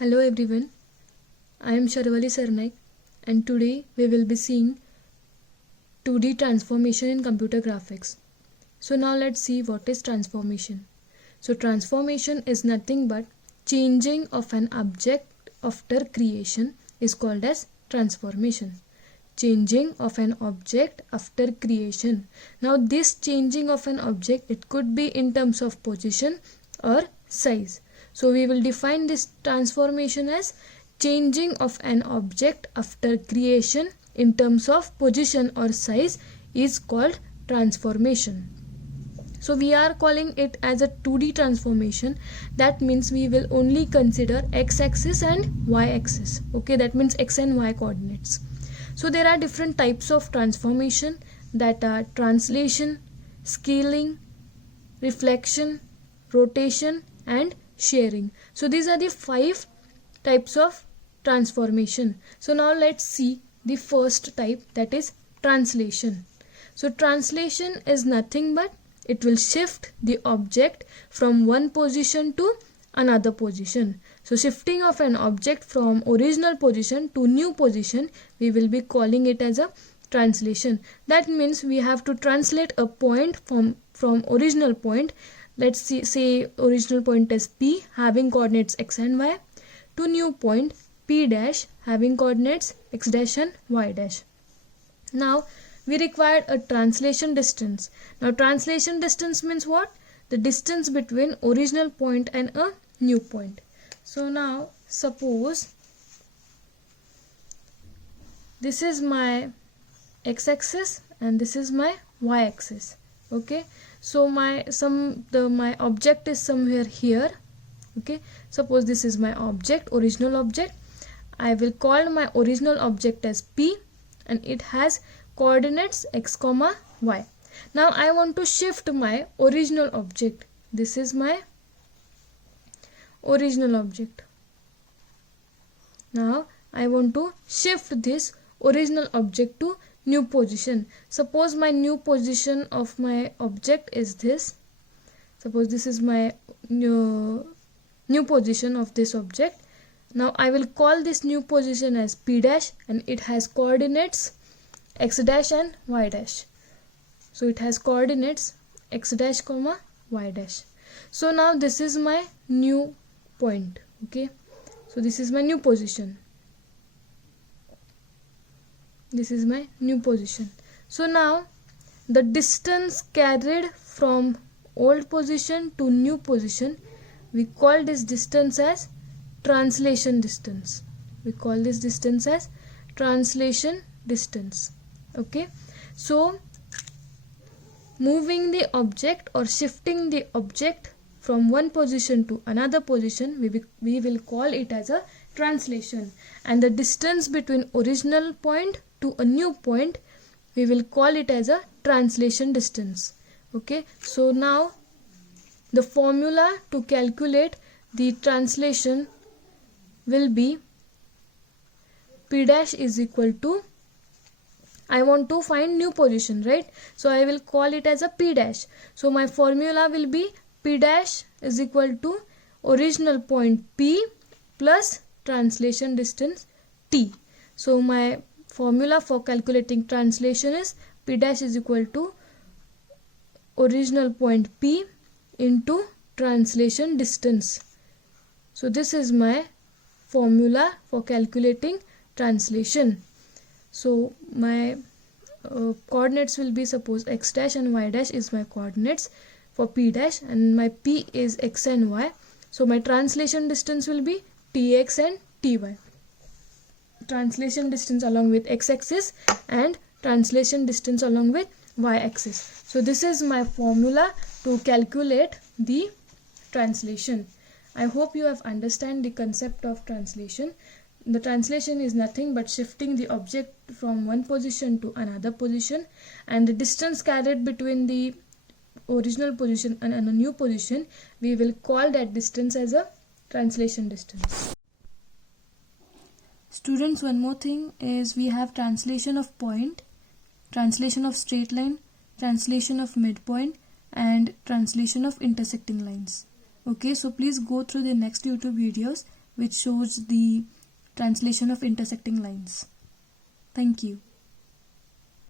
Hello everyone, I am Sharvali Sarnaik and today we will be seeing 2D transformation in computer graphics. So now let's see what is transformation. So transformation is nothing but changing of an object after creation is called as transformation. Changing of an object after creation. Now this changing of an object, it could be in terms of position or size. So we will define this transformation as changing of an object after creation in terms of position or size is called transformation. So we are calling it as a 2D transformation. That means we will only consider x-axis and y-axis. Okay, that means x and y coordinates. So there are different types of transformation, that are translation, scaling, reflection, rotation and sharing. So these are the 5 types of transformation. So now let's see the first type, that is translation. So translation is nothing but it will shift the object from one position to another position. So shifting of an object from original position to new position, we will be calling it as a translation. That means we have to translate a point from original point. Let's say original point is P having coordinates x and y, to new point P dash having coordinates x dash and y dash. Now we require a translation distance. Now translation distance means what? The distance between original point and a new point. So now suppose this is my x-axis and this is my y-axis. Okay, so my object is somewhere here. Okay, suppose this is my object, original object. I will call my original object as P and it has coordinates x comma y. Now I want to shift my original object. This is my original object. Now I want to shift this original object to new position. Suppose my new position of my object is this. Suppose this is my new position of this object. Now I will call this new position as P dash and it has coordinates x dash and y dash. So it has coordinates x dash comma y dash. So now this is my new point. Okay, so this is my new position. This is my new position. So now the distance carried from old position to new position, we call this distance as translation distance. We call this distance as translation distance. Okay, so moving the object or shifting the object from one position to another position, we will call it as a translation. And the distance between original point to a new point, we will call it as a translation distance. Okay, so now the formula to calculate the translation will be P dash is equal to, I want to find new position, right? So I will call it as a P dash. So my formula will be P dash is equal to original point P plus translation distance T. So my formula for calculating translation is P dash is equal to original point P into translation distance. So this is my formula for calculating translation. So my coordinates will be, suppose x dash and y dash is my coordinates for P dash and my P is x and y. So my translation distance will be Tx and Ty. Translation distance along with x-axis and translation distance along with y-axis. So this is my formula to calculate the translation. I hope you have understand the concept of translation. The translation is nothing but shifting the object from one position to another position, and the distance carried between the original position and a new position, we will call that distance as a translation distance. Students, one more thing is we have translation of point, translation of straight line, translation of midpoint and translation of intersecting lines. Okay, so please go through the next YouTube videos which shows the translation of intersecting lines. Thank you.